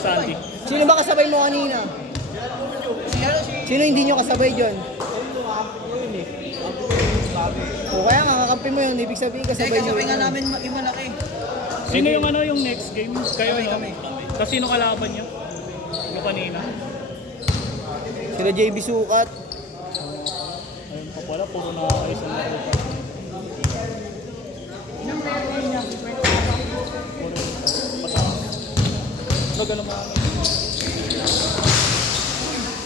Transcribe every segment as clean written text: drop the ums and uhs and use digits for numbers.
Sandy. Sino ba kasabay mo kanina? Sino hindi nyo kasabay dyan? O kaya nga, kakampi mo yun. Ibig sabihin kasabay nyo. Kasabay nga namin yung malaki. Sino yung ano yung next game? Kayo kami. Tapos sino kalaban niya? Yung kanina. Sila JB Sukat. Ayun pa pala, puro na kayo sa mga. Wag ano mga.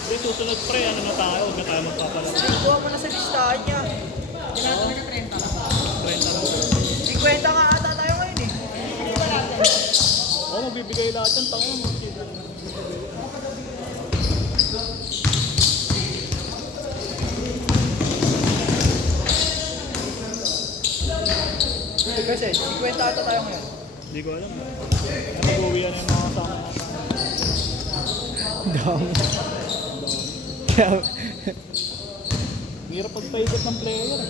Pre, susunod pre, ano na tayo? Huwag na tayo magpapalala. Kuha mo na sa listahan niya. Hindi na talaga 30 lang. 30 lang. 50 nga ata tayo ngayon eh. Oo, magbibigay lahat yan. Tangin mo. Kasi 50 ata tayo ngayon. Hindi ko alam. Mag-uwi yan yung mga kasama natin. Dami. Ang hirap pagpaikot ng player.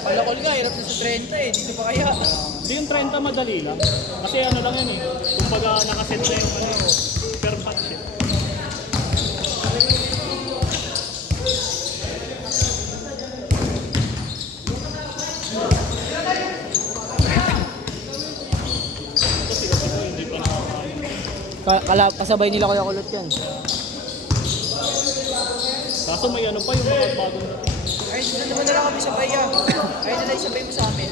Palakol nga, hirap na sa 30 eh. Dito pa kaya. Hindi yung 30 madali lang. Kasi ano lang yan eh. Kumbaga nakaset na yung ano, per patch eh. Kasabay nila Kuya Kulot yan. Kaso may ano pa yung mga bagong dating. Ay, doon naman na lang kami sa baya. Ay, na lang isabay mo sa amin.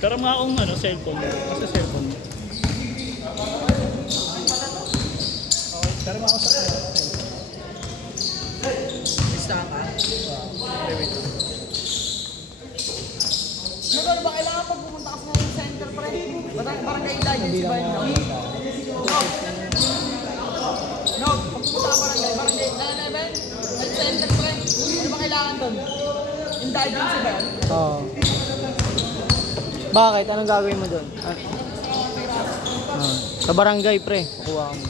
Pero mga akong ano, cellphone. Kasi cellphone. Okay, pero mga ako sa cellphone. Listahan ka? Wait lang. Ano ba kailangan pag pumunta ka sa center pre? Barangay Legends ba yun? No, pag pumunta ka barangay 11, center pre. Ano ba kailangan doon? Yung Legends ba yun? Oo. Bakit? Anong gagawin mo doon? Sa barangay, pre. Kukuha mo.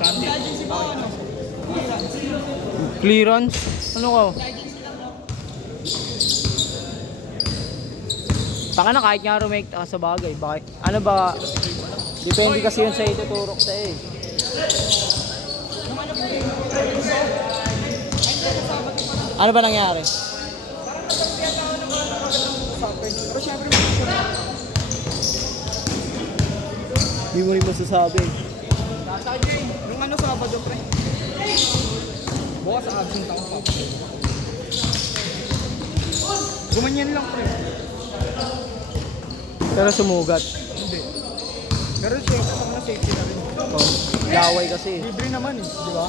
Sandy. Legends ba ano? Clearance? Ano ka? Taka na kahit nga rumekta ka sa bagay. Bakit? Ano ba? Depende kasi yun sa ituturok sa eh. Ano ba nangyari? Pero syempre Hindi mo rin masasabi. Sa Jay, yung ano Sabado pre? Bukas absent ako pa. Gumanyan lang pre. Pero sumugat. Hindi. Pero syempre ako na safety na rin. Oh, laway kasi. Libre naman eh, di ba?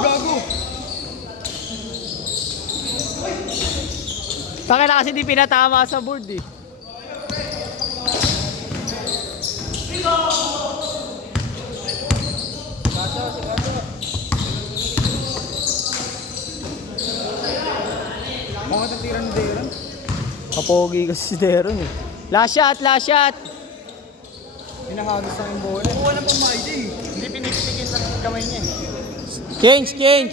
Gago! Taka na kasi di pinatama sa board eh. Mga tatira ni Deron. Kapogi kasi si Deron eh. Last shot, last shot! Hinahagis lang yung bola. Kuha ng pamaide eh. Hindi pinipitikin ng kamay niya eh. Change, change!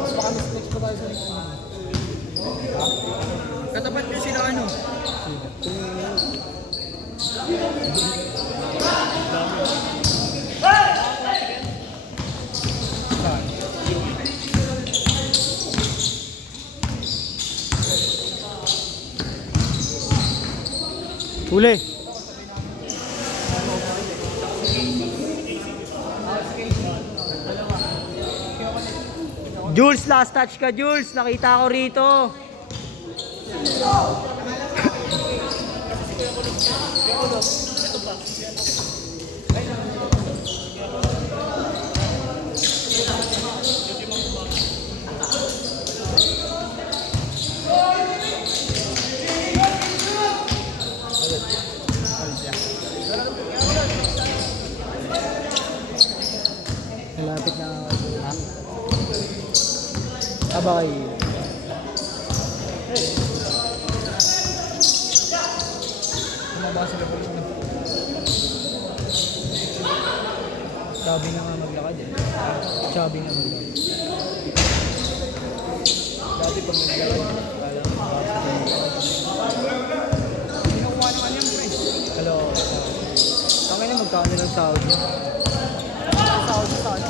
Next pa kami, next pa tayo sa next one. Katapat niya sila ano? Huli. Jules, last touch ka, Jules. Nakita ko rito. Malapit na ako. Aba kayo. Sabi nga maglakad eh. Sabi nga maglakad. Dati pag naglakad, kala mo Kinukuha naman yan, pre. hello. Tangin na magkano ng sahod niya? Sahod sa ano.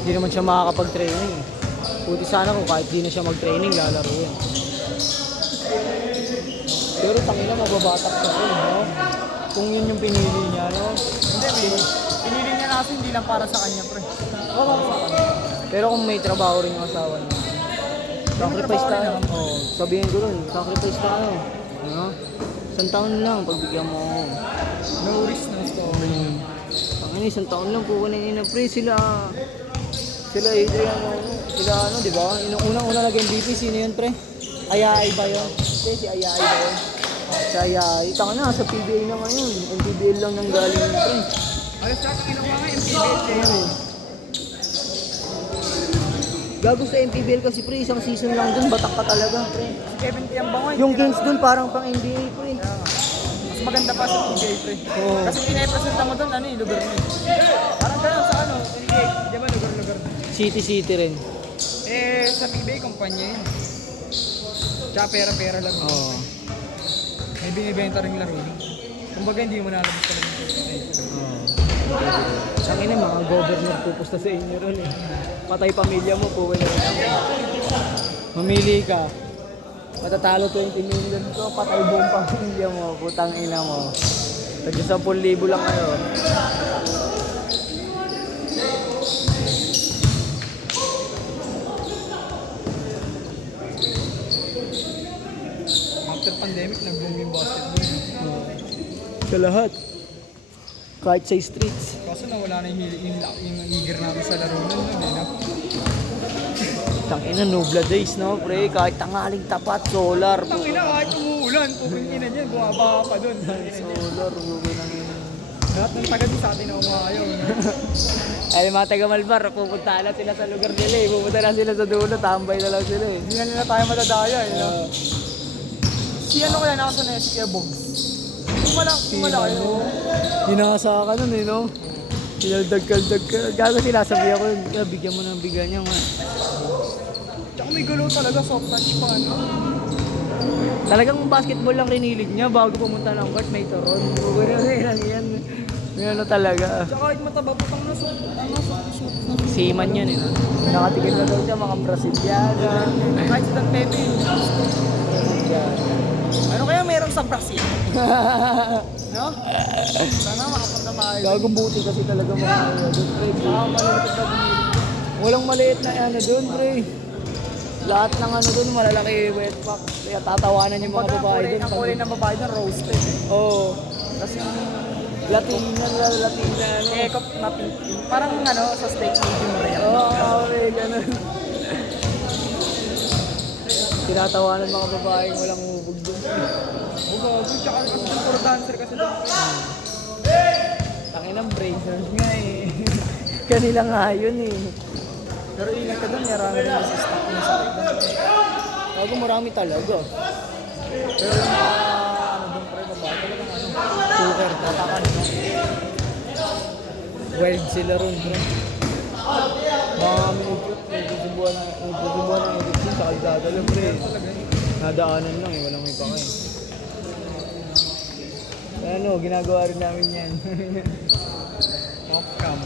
Hindi naman siya makakapag-training. Puti sana kung kahit di na siya mag-training, lalaro yan. Pero tangina mababatak siya rin, no? Kung yun yung pinili niya, no? Hindi, pinili niya natin hindi lang para sa kanya, pre. Oo. Pero kung may trabaho rin yung asawa niya, sacrifice tayo. Oo, sabihin ko rin, sacrifice tayo. Ano? Isang taon lang, pagbigyan mo ako. No risk, no story. Ang isang taon lang kukunin na pre sila Adrian sila ano, di ba? Yung unang-una nag-MVP, sino yun pre? Ayay ba yun? Hindi, si Ayay ba yun? Si Ayay, taka na, sa PBA na ngayon. MPBL lang nang galing yun pre. Alas ka kinukuha nga yung PBL Ano? Gago sa MPBL kasi pre, isang season lang dun, batak ka talaga pre. 70 ang bangoy. Yung games dun parang pang NBA pre. Mas maganda pa sa PBA, pre. Oo. Kasi pinapresenta mo doon, ano yung lugar mo. Parang gano'n sa ano, NBA. Di ba lugar-lugar? City rin. Eh, sa PBA, kumpanya yun. Tsaka pera-pera lang. Oo. May binibenta rin laro. Kumbaga, hindi mo nalabas talaga yung PBA. Ang ina, mga governor pupusta sa inyo ron eh. Patay pamilya mo po. Mamili ka. Matatalo 20 million ko, patay buong pamilya mo, putang ina mo. Tagya 10,000 lang kayo. After pandemic, nag-boom yung basketball. Sa lahat. Kahit sa streets. Kaso nawala na yung eager natin sa laro nun, no? Tangina, Nubla days, no, pre? Kahit tangaling tapat, solar. Tangina, kahit umuulan, pupuntina niyan, bumaba ka pa doon. Solar, buko nang ina. Lahat ng taga sa atin na umaayaw. Ay, mga taga Malbar, pupunta na sila sa lugar nila eh. Pupunta na sila sa dulo, tambay na lang sila eh. Hindi na nila tayo madadaya, eh, no? Si ano kaya nakasanay si Kuya Bogs? Yung malaki, no? Hinasa ka nun eh, no? Kinaldag-kaldag ka. Gago sinasabi ako, bigyan mo ng bigyan niya nga. Tsaka may gulo talaga, soft touch pa, no? Talagang basketball lang rinilig niya bago pumunta ng court, may turon. Bugay na yan. May ano talaga. Tsaka kahit mataba putang na soft touch. Seaman yan eh. No? Nakatikim na daw siya mga Brasiliana. Kahit si Dan Pepe. Ano kaya meron sa Brazil? No? Sana makapunta tayo. Gago buti kasi talaga mga ano doon, pre. Malulupit na din. Walang maliit na ano doon, pre. Lahat ng ano doon, malalaki wet pack. Kaya tatawanan yung mga babae doon. Ang kulay ng babae doon, roasted. Oo. Tapos yung Latina, ano. ekop na pink. Parang ano, sa steak medium rare. Oo, okay, ganun. Tinatawanan mga babaeng walang hubog doon. Huwag, tsaka kasi yung puro dancer kasi doon. Tangin ng bracers nga eh. Kanila nga yun eh. Pero ingat ka doon, marami rin sa stock na sa akin. Bago marami talaga. Pero yung mga ano doon pre, babae talagang ano. Suker, tatakan. Wild sila ron, bro. Mga kami nagsusubuan ng edit sa kalsada lang, pre. Nadaanan lang eh, walang may pakay. Ano, ginagawa rin namin yan. Off cam.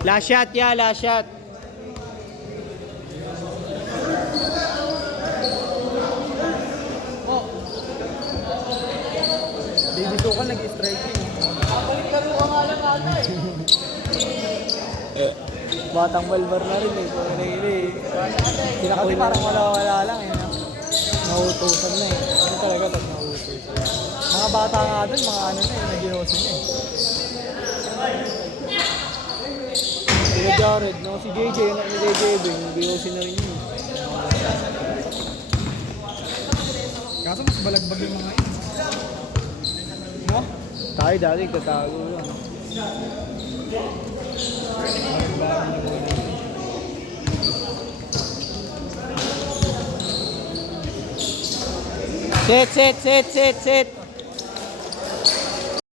Last shot, last shot. ata eh. Batang balbar na rin eh. Kung ano yun eh. Sila Dati parang wala-wala lang eh. Nautusan na eh. Ano talaga pag nautusan? Mga bata nga dun, mga ano na eh, nagyosin na eh. Sila Jared, no? Si JJ, anak ni JJ Bing, biyosin na rin yun. Kaso mas balagbag yung mga yun. No? Tayo dati, tatago lang. Sit, sit, sit, sit, sit.